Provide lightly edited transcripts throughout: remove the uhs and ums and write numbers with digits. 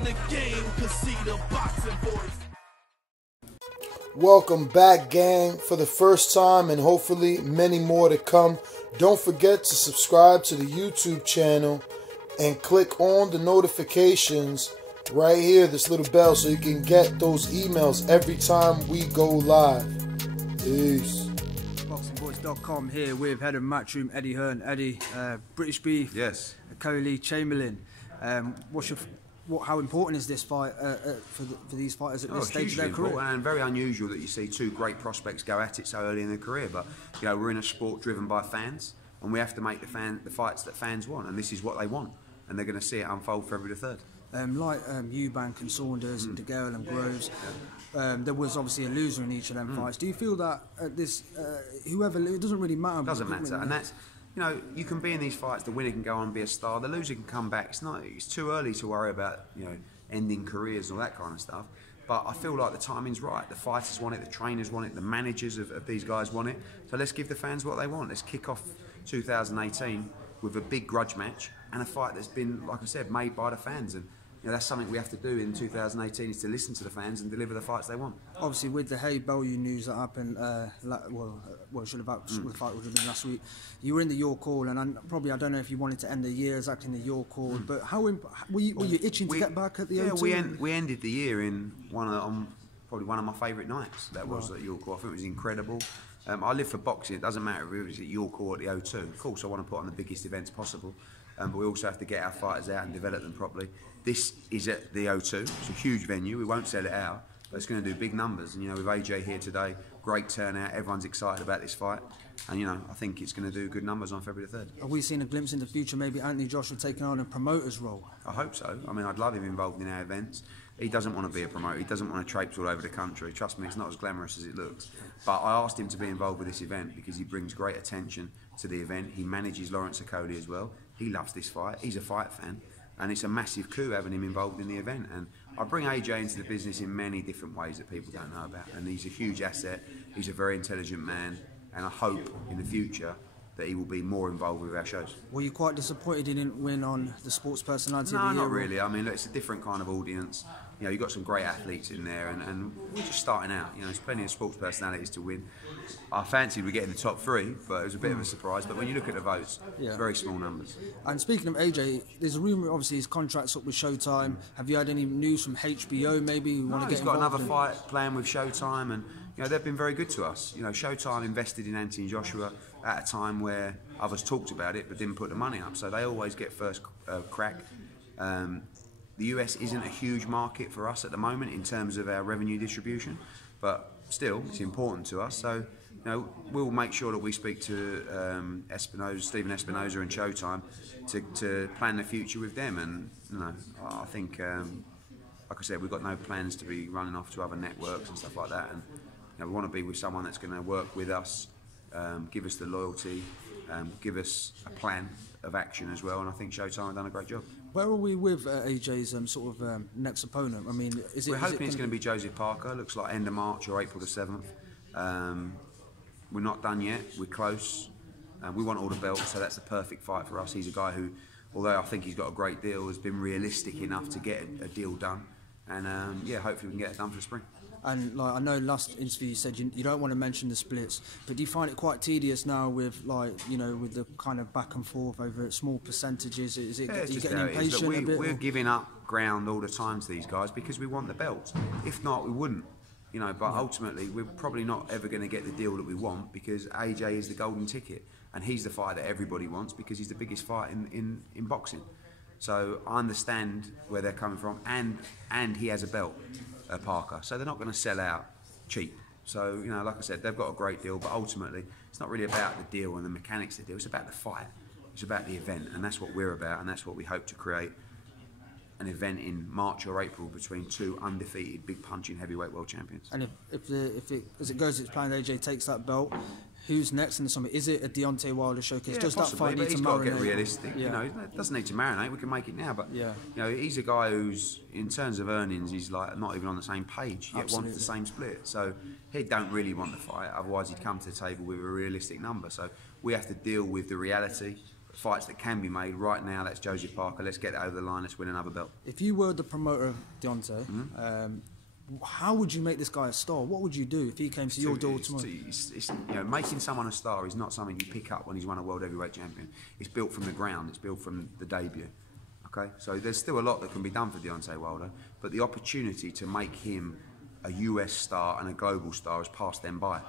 in the game, cause see the boxing voice. Welcome back, gang, for the first time and hopefully many more to come. Don't forget to subscribe to the YouTube channel and click on the notifications right here, this little bell, so you can get those emails every time we go live. Peace. ThaBoxingvoice.com here with head of Matchroom Eddie Hearn. Eddie, British Beef, yes, Coley, Chamberlain. How important is this fight for these fighters at this stage of their career? And very unusual that you see two great prospects go at it so early in their career. But you know, we're in a sport driven by fans, and we have to make the fights that fans want, and this is what they want, and they're going to see it unfold February the 3rd. Like Eubank and Saunders and DeGale and Groves, there was obviously a loser in each of them fights. Do you feel that whoever, it doesn't really matter? It doesn't matter, and that's, you know, you can be in these fights. The winner can go on and be a star. The loser can come back. It's too early to worry about, you know, ending careers and all that kind of stuff. But I feel like the timing's right. The fighters want it. The trainers want it. The managers of these guys want it. So let's give the fans what they want. Let's kick off 2018 with a big grudge match and a fight that's been, like I said, made by the fans. And you know, that's something we have to do in 2018, is to listen to the fans and deliver the fights they want. Obviously, with the Hey Bellew news that happened, the fight would have been last week. You were in the York Hall, and I don't know if you wanted to end the year exactly in the York Hall, but how were you itching to get back at the O2? Yeah, we ended the year in probably one of my favourite nights. That was at York Hall. I think it was incredible. I live for boxing. It doesn't matter if it's at York or at the O2. Of course, I want to put on the biggest events possible, but we also have to get our fighters out and develop them properly. This is at the O2. It's a huge venue. We won't sell it out, but it's going to do big numbers. And you know, with AJ here today, great turnout. Everyone's excited about this fight, and you know, I think it's going to do good numbers on February the 3rd. Are we seeing a glimpse in the future? Maybe Anthony Joshua taking on a promoter's role. I hope so. I mean, I'd love him involved in our events. He doesn't want to be a promoter. He doesn't want to traipse all over the country. Trust me, it's not as glamorous as it looks. But I asked him to be involved with this event because he brings great attention to the event. He manages Lawrence Okoli as well. He loves this fight. He's a fight fan. And it's a massive coup having him involved in the event. And I bring AJ into the business in many different ways that people don't know about. And he's a huge asset. He's a very intelligent man. And I hope in the future that he will be more involved with our shows. Were you quite disappointed he didn't win on the Sports Personality of the Year? No, not really. I mean, look, it's a different kind of audience. You know, you've got some great athletes in there, and we're just starting out. You know, there's plenty of sports personalities to win. I fancied we'd get in the top 3, but it was a bit of a surprise. But when you look at the votes, it's very small numbers. And speaking of AJ, there's a rumour, obviously, his contract's up with Showtime. Have you had any news from HBO, maybe? He's got another fight planned with Showtime, and you know, they've been very good to us. You know, Showtime invested in Anthony Joshua at a time where others talked about it but didn't put the money up. So they always get first crack. The US isn't a huge market for us at the moment in terms of our revenue distribution, but still, it's important to us. So, you know, we'll make sure that we speak to Stephen Espinosa and Showtime to plan the future with them. And you know, I think, like I said, we've got no plans to be running off to other networks and stuff like that. And you know, we want to be with someone that's going to work with us, give us the loyalty, give us a plan of action as well. And I think Showtime have done a great job. Where are we with AJ's next opponent? I mean, we're hoping it's going to be Joseph Parker. Looks like end of March or April the 7th. We're not done yet. We're close. We want all the belts, so that's the perfect fight for us. He's a guy who, although I think he's got a great deal, has been realistic enough to get a deal done. And yeah, hopefully we can get it done for the spring. And like, I know last interview you said you don't want to mention the splits, but do you find it quite tedious now with, like, you know, with the kind of back and forth over small percentages? Is it you getting impatient a bit? We're giving up ground all the time to these guys because we want the belts. If not, we wouldn't. You know, but ultimately we're probably not ever going to get the deal that we want because AJ is the golden ticket and he's the fight that everybody wants because he's the biggest fight in boxing. So I understand where they're coming from, and he has a belt, Parker. So they're not going to sell out cheap. So, you know, like I said, they've got a great deal, but ultimately it's not really about the deal and the mechanics of the deal. It's about the fight. It's about the event, and that's what we're about, and that's what we hope to create. An event in March or April between two undefeated, big punching heavyweight world champions. And if as it goes as planned, AJ takes that belt, who's next in the summit? Is it a Deontay Wilder showcase? Yeah, does possibly, that fight need to he's got to get realistic. Yeah. You know, it doesn't need to marinate. We can make it now, but yeah, you know, he's a guy who's, in terms of earnings, he's like not even on the same page. Yet Absolutely. wants the same split. So he don't really want the fight. Otherwise, he'd come to the table with a realistic number. So we have to deal with the reality fights that can be made right now. That's Joseph Parker. Let's get that over the line. Let's win another belt. If you were the promoter of Deontay, how would you make this guy a star? What would you do if he came to your door tomorrow? You know, making someone a star is not something you pick up when he's won a world heavyweight champion. It's built from the ground. It's built from the debut. Okay, so there's still a lot that can be done for Deontay Wilder, but the opportunity to make him a US star and a global star has passed them by.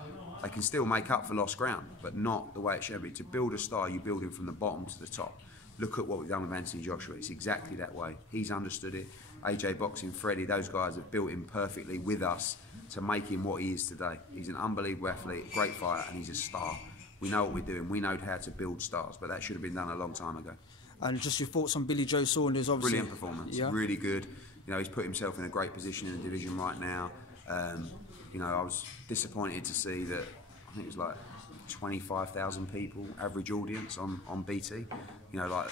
They can still make up for lost ground, but not the way it should be. To build a star, you build him from the bottom to the top. Look at what we've done with Anthony Joshua. It's exactly that way. He's understood it. AJ Boxing, Freddie, those guys have built him perfectly with us to make him what he is today. He's an unbelievable athlete, great fighter, and he's a star. We know what we're doing. We know how to build stars, but that should have been done a long time ago. And just your thoughts on Billy Joe Saunders, obviously. Brilliant performance, really good. You know, he's put himself in a great position in the division right now. You know, I was disappointed to see that, I think it was like 25,000 people, average audience on BT. You know, like...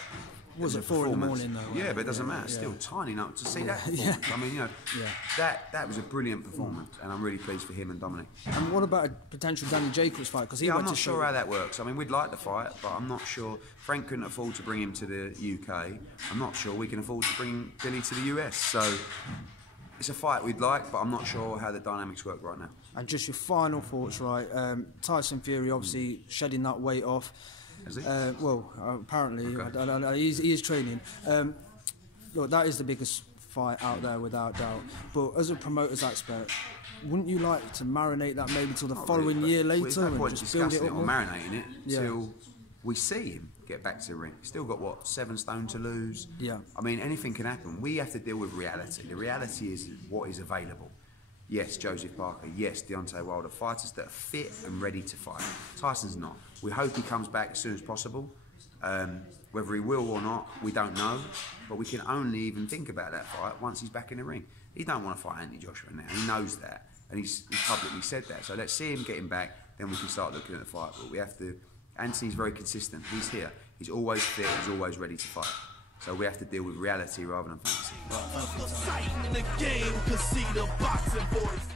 Was it 4 in the morning though? Yeah, but it doesn't matter. Still tiny enough to see that performance. I mean, you know, that was a brilliant performance, and I'm really pleased for him and Dominic. And what about a potential Danny Jacobs fight? Because I'm not sure how that works. I mean, we'd like the fight, but I'm not sure. Frank couldn't afford to bring him to the UK. I'm not sure we can afford to bring Billy to the US. So it's a fight we'd like, but I'm not sure how the dynamics work right now. And just your final thoughts, right? Tyson Fury obviously shedding that weight off. Is he? Well, apparently, Okay. he is training. Look, that is the biggest fight out there, without doubt. But as a promoter's expert, wouldn't you like to marinate that maybe till the following year later? There's no point and just build it up or marinating it until we see him get back to the ring. He's still got, what, 7 stone to lose? Yeah. I mean, anything can happen. We have to deal with reality. The reality is what is available. Yes, Joseph Parker. Yes, Deontay Wilder. Fighters that are fit and ready to fight. Tyson's not. We hope he comes back as soon as possible. Whether he will or not, we don't know. But we can only even think about that fight once he's back in the ring. He don't want to fight Anthony Joshua now. He knows that. And he's publicly said that. So let's see him getting back, then we can start looking at the fight. But we have to... Anthony's very consistent. He's here. He's always fit. He's always ready to fight. So we have to deal with reality rather than fantasy. The sight in the game, 'cause see the boxing voice.